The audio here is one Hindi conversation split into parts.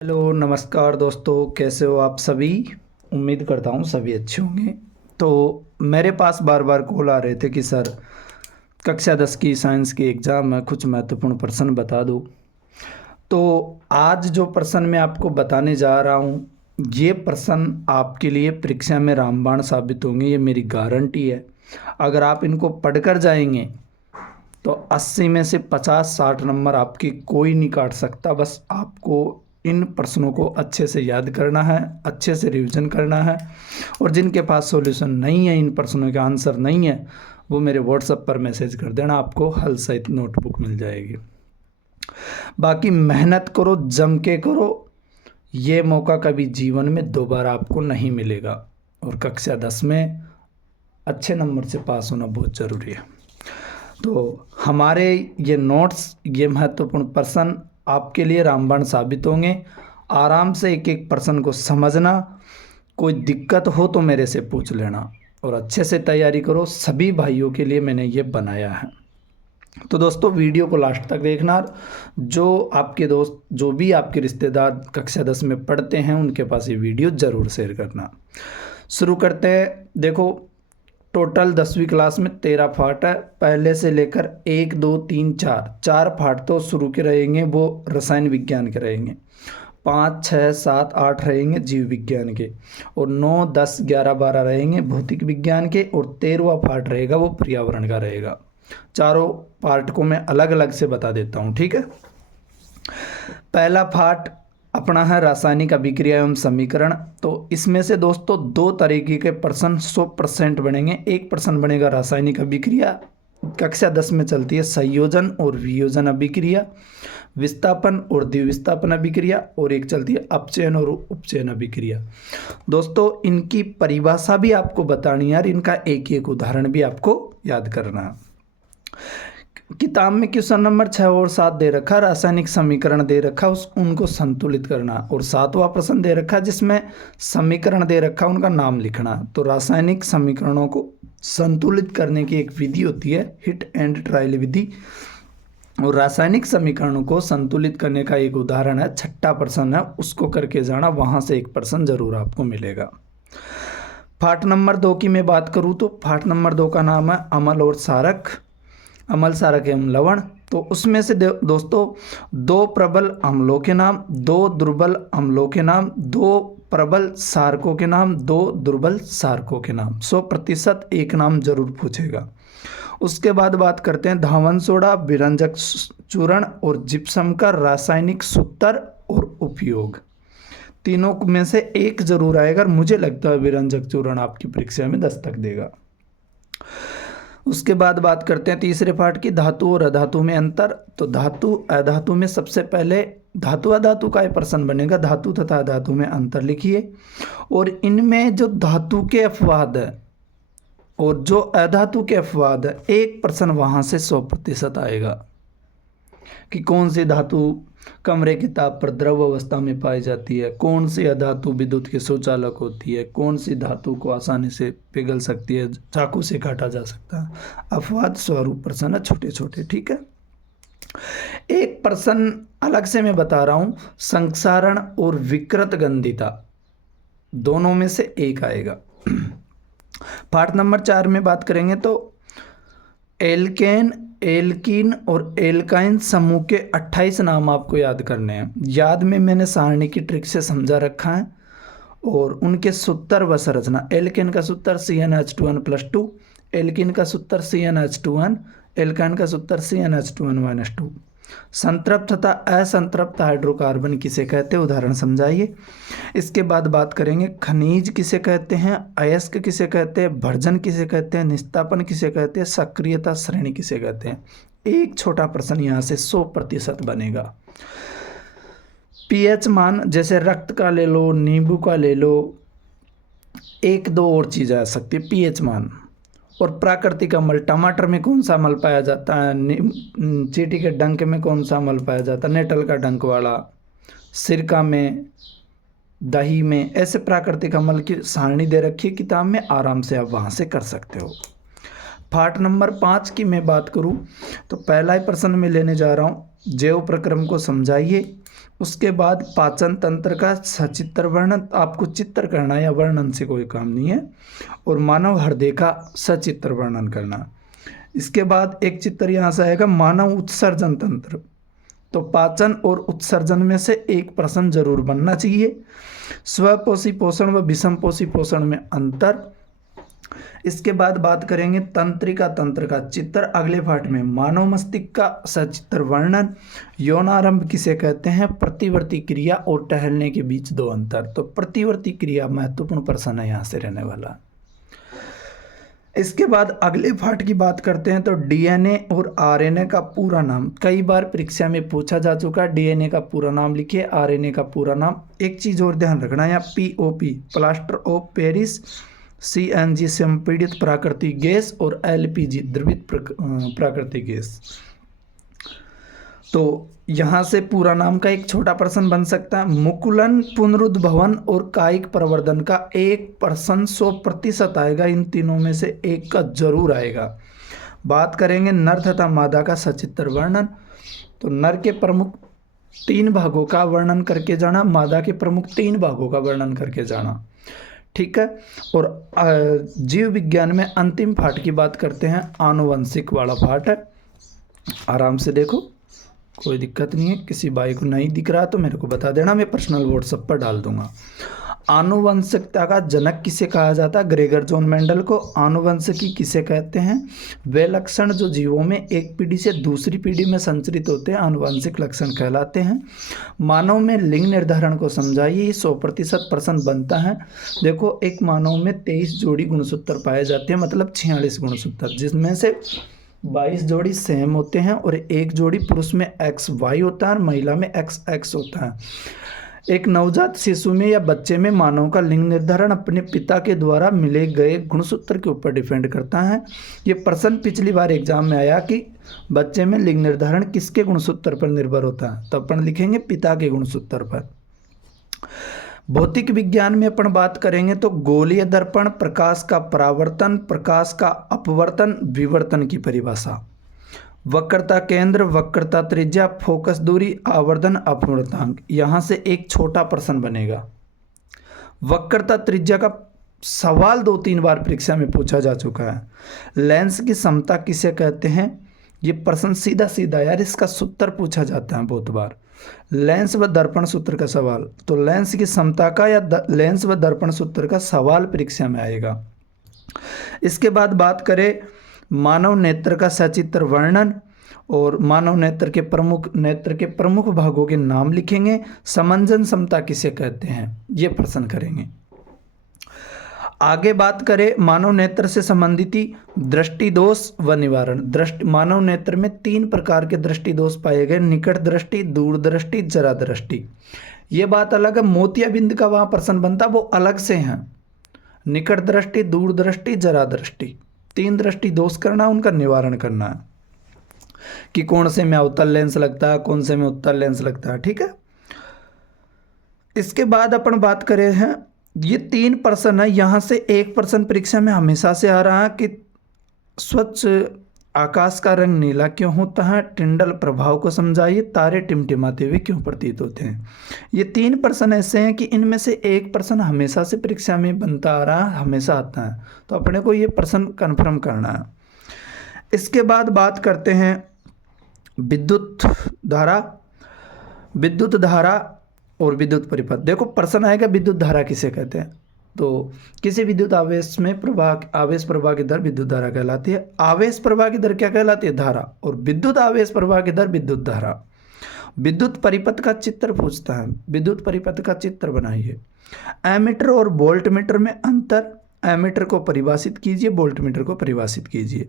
हेलो नमस्कार दोस्तों, कैसे हो आप सभी। उम्मीद करता हूँ सभी अच्छे होंगे। तो मेरे पास बार बार कॉल आ रहे थे कि सर कक्षा 10 की साइंस की एग्ज़ाम है, कुछ महत्वपूर्ण प्रश्न बता दो। तो आज जो प्रश्न मैं आपको बताने जा रहा हूँ, ये प्रश्न आपके लिए परीक्षा में रामबाण साबित होंगे, ये मेरी गारंटी है। अगर आप इनको पढ़कर जाएंगे तो 80 में से 50-60 नंबर आपके कोई नहीं काट सकता। बस आपको इन प्रश्नों को अच्छे से याद करना है, अच्छे से रिवीजन करना है, और जिनके पास सॉल्यूशन नहीं है, इन प्रश्नों के आंसर नहीं है, वो मेरे व्हाट्सएप पर मैसेज कर देना, आपको हल सहित नोटबुक मिल जाएगी। बाकी मेहनत करो, जम के करो, ये मौका कभी जीवन में दोबारा आपको नहीं मिलेगा, और कक्षा 10 में अच्छे नंबर से पास होना बहुत ज़रूरी है। तो हमारे ये नोट्स, ये महत्वपूर्ण प्रश्न आपके लिए रामबाण साबित होंगे। आराम से एक एक प्रश्न को समझना, कोई दिक्कत हो तो मेरे से पूछ लेना, और अच्छे से तैयारी करो। सभी भाइयों के लिए मैंने ये बनाया है। तो दोस्तों, वीडियो को लास्ट तक देखना। जो आपके दोस्त, जो भी आपके रिश्तेदार कक्षा 10 में पढ़ते हैं, उनके पास ये वीडियो ज़रूर शेयर करना। शुरू करते हैं। देखो, टोटल 10वीं क्लास में 13 पार्ट है। पहले से लेकर 1, 2, 3, 4 पार्ट तो शुरू के रहेंगे, वो रसायन विज्ञान के रहेंगे। 5, 6, 7, 8 रहेंगे जीव विज्ञान के, और 9, 10, 11, 12 रहेंगे भौतिक विज्ञान के, और 13वां पार्ट रहेगा वो पर्यावरण का रहेगा। चारों पार्ट को मैं अलग अलग से बता देता हूँ, ठीक है। पहला पार्ट अपना है रासायनिक अभिक्रिया एवं समीकरण। तो इसमें से दोस्तों दो तरीके के प्रश्न 100% बनेंगे। एक प्रश्न बनेगा रासायनिक अभिक्रिया, कक्षा 10 में चलती है संयोजन और वियोजन अभिक्रिया, विस्थापन और द्विविस्थापन अभिक्रिया, और एक चलती है अपचयन और उपचयन अभिक्रिया। दोस्तों, इनकी परिभाषा भी आपको बतानी है, और इनका एक एक उदाहरण भी आपको याद करना है। किताब में क्वेश्चन नंबर 6 और 7 दे रखा, रासायनिक समीकरण दे रखा, उनको संतुलित करना, और 7वां प्रश्न दे रखा जिसमें समीकरण दे रखा, उनका नाम लिखना। तो रासायनिक समीकरणों को संतुलित करने की एक विधि होती है, हिट एंड ट्रायल विधि, और रासायनिक समीकरणों को संतुलित करने का एक उदाहरण है, 6ठा प्रश्न है, उसको करके जाना, वहां से एक प्रश्न जरूर आपको मिलेगा। पाठ नंबर 2 की मैं बात करूँ तो पाठ नंबर 2 का नाम है अम्ल और क्षारक, अम्ल, क्षारक एवं लवण। तो उसमें से दोस्तों 2 प्रबल अम्लों के नाम, 2 दुर्बल अम्लों के नाम, 2 प्रबल क्षारकों के नाम, 2 दुर्बल क्षारकों के नाम। 100% एक नाम जरूर पूछेगा। उसके बाद बात करते हैं धावन सोडा, विरंजक चूर्ण और जिप्सम का रासायनिक सूत्र और उपयोग। तीनों में से एक जरूर आएगा, मुझे लगता है विरंजक चूर्ण आपकी परीक्षा में दस्तक देगा। उसके बाद बात करते हैं तीसरे पार्ट की, धातु और अधातु में अंतर। तो धातु अधातु में सबसे पहले धातु अधातु का प्रश्न बनेगा, धातु तथा अधातु में अंतर लिखिए, और इनमें जो धातु के अपवाद है और जो अधातु के अपवाद है, एक प्रश्न वहां से 100% आएगा कि कौन सी धातु कमरे के ताप पर द्रव अवस्था में पाई जाती है, कौन सी अधातु विद्युत के सुचालक होती है, कौन सी धातु को आसानी से पिघल सकती है, चाकू से काटा जा सकता है। अपवाद स्वरूप प्रश्न है, छोटे छोटे, ठीक है। एक प्रश्न अलग से मैं बता रहा हूं, संक्षारण और विकृत गंधिता, दोनों में से एक आएगा। पाठ नंबर 4 में बात करेंगे तो एल्केन, एल्कीन और एल्काइन समूह के 28 नाम आपको याद करने हैं। याद में मैंने सारणी की ट्रिक से समझा रखा है, और उनके सूत्र व संरचना। एल्केन का सूत्र CnH2n+2, एल्कीन का सूत्र CnH2n, एल्काइन का सूत्र CnH2n-2। संतृप्त तथा असंतृप्त हाइड्रोकार्बन किसे कहते हैं, उदाहरण समझाइए। इसके बाद बात करेंगे खनिज किसे कहते हैं, अयस्क किसे कहते हैं, भर्जन किसे कहते हैं, निस्तापन किसे कहते हैं, सक्रियता श्रेणी किसे कहते हैं। एक छोटा प्रश्न यहाँ से 100% बनेगा। पीएच मान, जैसे रक्त का ले लो, नींबू का ले लो, 1-2 और चीज़ें आ सकती है, पीएच मान। और प्राकृतिक अम्ल, टमाटर में कौन सा अम्ल पाया जाता है, चींटी के डंक में कौन सा अम्ल पाया जाता है, नेटल का डंक वाला, सिरका में, दही में, ऐसे प्राकृतिक अम्ल की सारणी दे रखी है किताब में, आराम से आप वहाँ से कर सकते हो। पाठ नंबर 5 की मैं बात करूँ तो पहला ही प्रश्न में लेने जा रहा हूँ, जैव प्रक्रम को समझाइए। उसके बाद पाचन तंत्र का सचित्र वर्णन, आपको चित्र करना है या वर्णन से कोई काम नहीं है, और मानव हृदय का सचित्र वर्णन करना। इसके बाद एक चित्र यहाँ से आएगा मानव उत्सर्जन तंत्र। तो पाचन और उत्सर्जन में से एक प्रश्न जरूर बनना चाहिए। स्वपोषी पोषण व विषम पोषी पोषण में अंतर। इसके बाद बात करेंगे तंत्रिका तंत्र का चित्र अगले पाठ में। मानव मस्तिष्क का सचित्र वर्णन। यौनारंभ किसे कहते हैं? प्रतिवर्ती क्रिया और टहलने के बीच दो अंतर। तो प्रतिवर्ती क्रिया महत्वपूर्ण प्रश्न है यहाँ से रहने वाला। इसके बाद अगले पाठ की बात करते हैं तो डीएनए और आरएनए का पूरा नाम। कई बार परीक्षा में पूछा जा चुका है। डीएनए का पूरा नाम लिखिए, आरएनए का पूरा नाम। एक चीज और ध्यान रखना है, POP plaster of Paris, CNG संपीड़ित प्राकृतिक गैस और एलपीजी द्रवित प्राकृतिक गैस। तो यहाँ से पूरा नाम का एक छोटा प्रश्न बन सकता है। मुकुलन, पुनरुद्भवन और कायिक प्रवर्धन का एक प्रश्न 100% आएगा। इन तीनों में से एक का जरूर आएगा। बात करेंगे नर तथा मादा का सचित्र वर्णन। तो नर के प्रमुख 3 भागों का वर्णन करके जाना, मादा के प्रमुख 3 भागों का वर्णन करके जाना। ठीक है। और जीव विज्ञान में अंतिम पाठ की बात करते हैं, आनुवंशिक वाला पाठ है। आराम से देखो, कोई दिक्कत नहीं है। किसी भाई को नहीं दिख रहा तो मेरे को बता देना, मैं पर्सनल व्हाट्सएप पर डाल दूंगा। आनुवंशिकता का जनक किसे कहा जाता है? ग्रेगर जॉन मेंडल को। आनुवंशिकी किसे कहते हैं? वे लक्षण जो जीवों में एक पीढ़ी से दूसरी पीढ़ी में संचरित होते हैं आनुवंशिक लक्षण कहलाते हैं। मानव में लिंग निर्धारण को समझाइए, 100% प्रश्न बनता है। देखो, एक मानव में 23 जोड़ी गुणसूत्र पाए जाते हैं, मतलब 46 गुणसूत्र, जिसमें से 22 जोड़ी सेम होते हैं और एक जोड़ी पुरुष में XY होता है और महिला में XX होता है। एक नवजात शिशु में या बच्चे में मानव का लिंग निर्धारण अपने पिता के द्वारा मिले गए गुणसूत्र के ऊपर डिपेंड करता है। ये प्रश्न पिछली बार एग्जाम में आया कि बच्चे में लिंग निर्धारण किसके गुणसूत्र पर निर्भर होता है, तो अपन लिखेंगे पिता के गुणसूत्र पर। भौतिक विज्ञान में अपन बात करेंगे तो गोलीय दर्पण, प्रकाश का परावर्तन, प्रकाश का अपवर्तन, विवर्तन की परिभाषा। वक्रता केंद्र, वक्रता त्रिज्या, फोकस दूरी, आवर्धन अपवर्तनांक। यहाँ से एक छोटा प्रश्न बनेगा। वक्रता त्रिज्या का सवाल 2-3 बार परीक्षा में पूछा जा चुका है। लेंस की समता किसे कहते हैं? ये प्रश्न सीधा सीधा यार, इसका सूत्र पूछा जाता है बहुत बार। लेंस व दर्पण सूत्र का सवाल, तो लेंस की समता का या लेंस व दर्पण सूत्र का सवाल परीक्षा में आएगा। इसके बाद बात करें मानव नेत्र का सचित्र वर्णन, और मानव नेत्र के प्रमुख भागों के नाम लिखेंगे। समंजन समता किसे कहते हैं, ये प्रश्न करेंगे। आगे बात करें मानव नेत्र से संबंधित दृष्टि दोष व निवारण। मानव नेत्र में 3 प्रकार के दृष्टि दोष पाए गए, निकट दृष्टि, दूर दृष्टि, जरा दृष्टि। ये बात अलग है, मोतियाबिंद का वहां प्रश्न बनता वो अलग से है। निकट दृष्टि, दूर दृष्टि, जरा दृष्टि, 3 दृष्टि दोष करना, उनका निवारण करना है कि कौन से में अवतल लेंस लगता है, कौन से में उत्तल लेंस लगता है। ठीक है। इसके बाद अपन बात करें हैं, ये 3 प्रश्न है। यहाँ से एक प्रश्न परीक्षा में हमेशा से आ रहा है कि स्वच्छ आकाश का रंग नीला क्यों होता है? टिंडल प्रभाव को समझाइए। तारे टिमटिमाते हुए क्यों प्रतीत होते हैं? ये 3 प्रश्न ऐसे हैं कि इनमें से एक प्रश्न हमेशा से परीक्षा में बनता आ रहा है, हमेशा आता है, तो अपने को ये प्रश्न कन्फर्म करना है। इसके बाद बात करते हैं विद्युत धारा और विद्युत परिपथ। देखो प्रश्न आएगा विद्युत धारा किसे कहते हैं? तो किसी विद्युत आवेश प्रवाह की दर विद्युत धारा कहलाती है। आवेश प्रवाह की दर क्या कहलाती है? धारा। और विद्युत आवेश प्रवाह की दर विद्युत धारा। विद्युत परिपथ का चित्र पूछता है, विद्युत परिपथ का चित्र बनाइए। एमीटर और वोल्टमीटर में अंतर। एमीटर को परिभाषित कीजिए, वोल्टमीटर को परिभाषित कीजिए।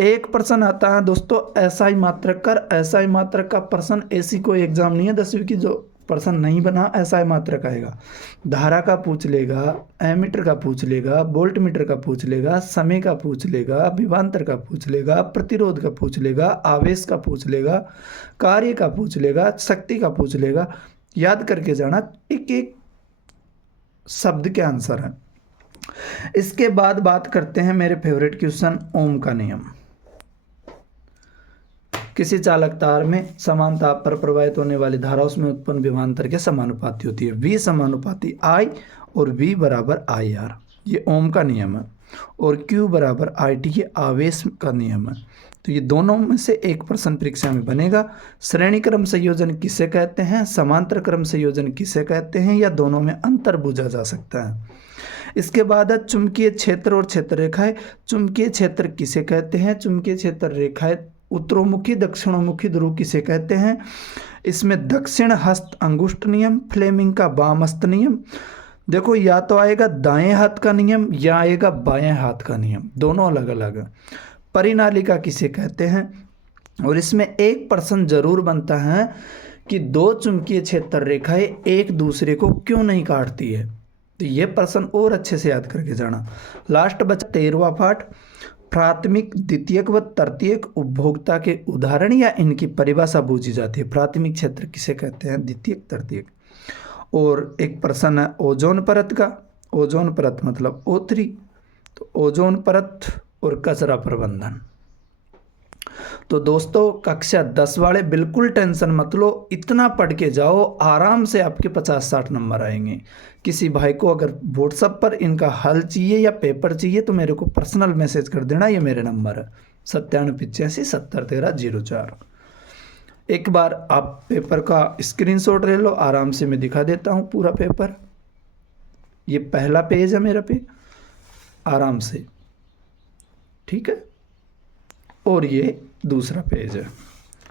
एक प्रश्न आता है दोस्तों एसआई मात्रक कर। एसआई मात्रक का प्रश्न ऐसी कोई एग्जाम नहीं है 10वीं की जो प्रश्न नहीं बना, एसआई मात्रक आएगा। धारा का पूछ लेगा, एमीटर का पूछ लेगा, वोल्टमीटर का पूछ लेगा, समय का पूछ लेगा, विभवांतर का पूछ लेगा, प्रतिरोध का पूछ लेगा, आवेश का पूछ लेगा, कार्य का पूछ लेगा, शक्ति का पूछ लेगा। याद करके जाना, एक एक शब्द के आंसर है। इसके बाद बात करते हैं मेरे फेवरेट क्वेश्चन, ओम का नियम। किसी चालक तार में समान ताप पर प्रवाहित होने वाली धारा उसमें उत्पन्न विभवांतर के समानुपाती होती है। V समानुपाती I और V बराबर IR, ये ओम का नियम है, और Q बराबर IT, ये आवेश का नियम है। तो ये दोनों में से एक प्रश्न परीक्षा में बनेगा। श्रेणी क्रम संयोजन किसे कहते हैं, समांतर क्रम संयोजन किसे कहते हैं, या दोनों में अंतर बूझा जा सकता है। इसके बाद है चुंबकीय क्षेत्र और क्षेत्र रेखाएं। चुंबकीय क्षेत्र किसे कहते हैं, चुंबकीय क्षेत्र रेखाएं उत्तरोमुखी दक्षिणोमुखी ध्रुव किसे कहते हैं। इसमें दक्षिण हस्त अंगुष्ठ नियम, फ्लेमिंग का वाम हस्त नियम। देखो या तो आएगा दाएं हाथ का नियम या आएगा बाएं हाथ का नियम, दोनों अलग अलग है। परिनालिका किसे कहते हैं, और इसमें एक प्रश्न जरूर बनता है कि दो चुंबकीय क्षेत्र रेखाएं एक दूसरे को क्यों नहीं काटती है, तो ये प्रश्न और अच्छे से याद करके जाना। लास्ट बचा 13वां पाठ, प्राथमिक द्वितीयक व तृतीयक उपभोक्ता के उदाहरण या इनकी परिभाषा बूझी जाती है। प्राथमिक क्षेत्र किसे कहते हैं, द्वितीयक तृतीयक। और एक प्रश्न है ओजोन परत का, ओजोन परत मतलब O3, तो ओजोन परत और कचरा प्रबंधन। तो दोस्तों कक्षा 10 वाले बिल्कुल टेंशन मत लो, इतना पढ़ के जाओ, आराम से आपके 50-60 नंबर आएंगे। किसी भाई को अगर व्हाट्सएप पर इनका हल चाहिए या पेपर चाहिए तो मेरे को पर्सनल मैसेज कर देना, ये मेरे नंबर है 9785701304। एक बार आप पेपर का स्क्रीनशॉट ले लो, आराम से मैं दिखा देता हूँ पूरा पेपर। ये पहला पेज है मेरा पे, आराम से, ठीक है, और ये दूसरा पेज है।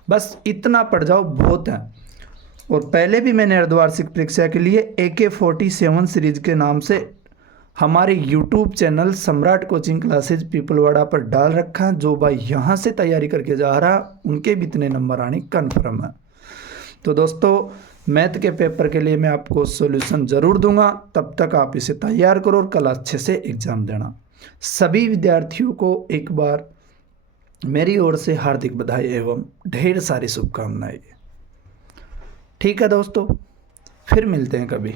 बस इतना पढ़ जाओ, बहुत है। और पहले भी मैंने अर्धवार्षिक परीक्षा के लिए AK47 सीरीज के नाम से हमारे यूट्यूब चैनल सम्राट कोचिंग क्लासेज पीपलवाड़ा पर डाल रखा है। जो भाई यहाँ से तैयारी करके जा रहा उनके भी इतने नंबर आने कन्फर्म है। तो दोस्तों मैथ के पेपर के लिए मैं आपको सॉल्यूशन ज़रूर दूंगा, तब तक आप इसे तैयार करो और कल अच्छे से एग्ज़ाम देना। सभी विद्यार्थियों को एक बार मेरी ओर से हार्दिक बधाई एवं ढेर सारी शुभकामनाएं। ठीक है दोस्तों, फिर मिलते हैं कभी।